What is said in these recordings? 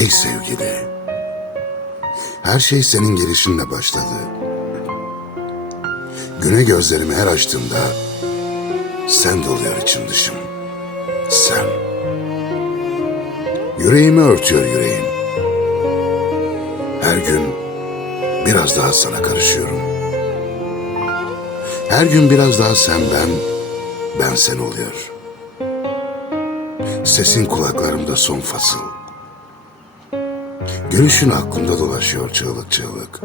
Ey sevgili, her şey senin gelişinle başladı. Güne gözlerimi her açtığımda sen doluyor içim dışım. Sen. Yüreğimi örtüyor yüreğim. Her gün biraz daha sana karışıyorum. Her gün biraz daha sen ben, ben sen oluyor. Sesin kulaklarımda son fasıl. Gülüşün aklımda dolaşıyor çığlık çığlık.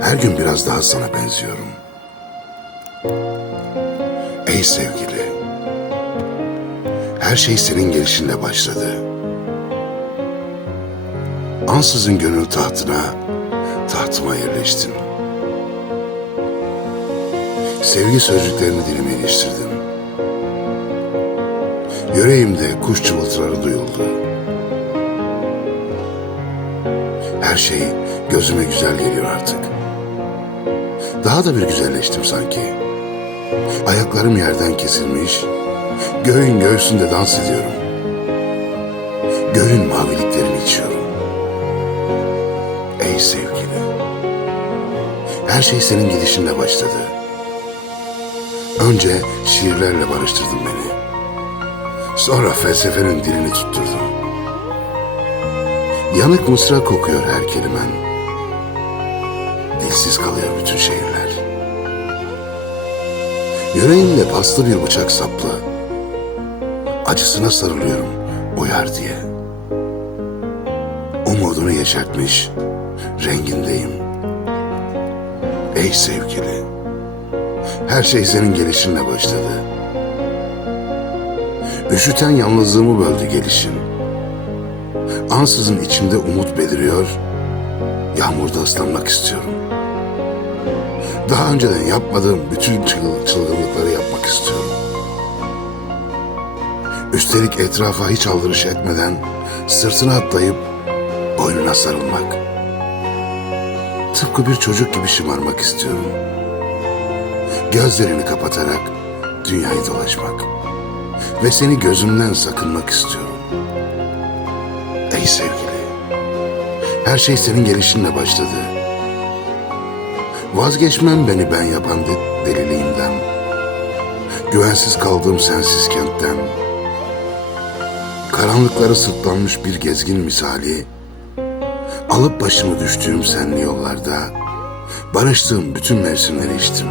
Her gün biraz daha sana benziyorum. Ey sevgili, her şey senin gelişinle başladı. Ansızın gönül tahtına, tahtıma yerleştin. Sevgi sözcüklerini dilime iliştirdin. Yüreğimde kuş cıvıltıları duyuldu. Her şey gözüme güzel geliyor artık. Daha da bir güzelleştim sanki. Ayaklarım yerden kesilmiş, göğün göğsünde dans ediyorum. Göğün maviliklerini içiyorum. Ey sevgili, her şey senin gidişinle başladı. Önce şiirlerle barıştırdın beni. Sonra felsefenin dilini tutturdun. Yanık mısra kokuyor her kelimen. Dilsiz kalıyor bütün şehirler. Yüreğimde paslı bir bıçak saplı. Acısına sarılıyorum uyar diye. Umudunu yeşertmiş, rengindeyim. Ey sevgili, her şey senin gelişinle başladı. Üşüten yalnızlığımı böldü gelişin. Ansızın içimde umut beliriyor, yağmurda ıslanmak istiyorum. Daha önceden yapmadığım bütün çıl- çılgınlıkları yapmak istiyorum. Üstelik etrafa hiç aldırış etmeden sırtına atlayıp boynuna sarılmak. Tıpkı bir çocuk gibi şımarmak istiyorum. Gözlerini kapatarak dünyayı dolaşmak ve seni gözümden sakınmak istiyorum. Ey sevgili, her şey senin gelişinle başladı. Vazgeçmem beni ben yapan de- deliliğimden. Güvensiz kaldığım sensiz kentten. Karanlıkları sırtlanmış bir gezgin misali. Alıp başımı düştüğüm senli yollarda. Barıştığım bütün mevsimleri içtim.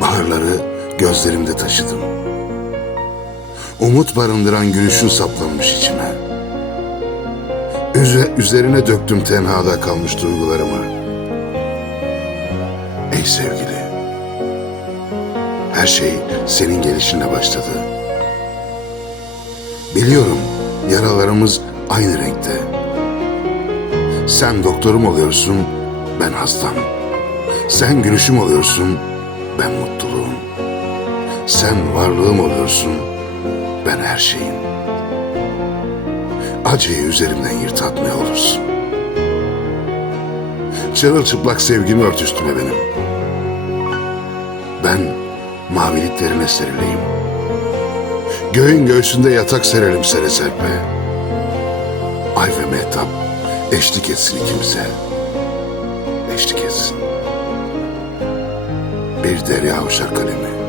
Baharları gözlerimde taşıdım. Umut barındıran gülüşün saplanmış içime. Üze- üzerine döktüm tenhada kalmış duygularımı. Ey sevgili, her şey senin gelişinle başladı. Biliyorum yaralarımız aynı renkte. Sen doktorum oluyorsun, ben hastam. Sen gülüşüm oluyorsun, ben mutluluğum. Sen varlığım oluyorsun, ben her şeyim. Acıyı üzerimden yırtat ne olursun. Çırılçıplak sevgimi ört üstüme benim. Ben maviliklerine serileyim. Göğün göğsünde yatak serelim sere serpe. Ay ve mehtap eşlik etsin ikimize. Eşlik etsin. Bir derya uçar kalemi.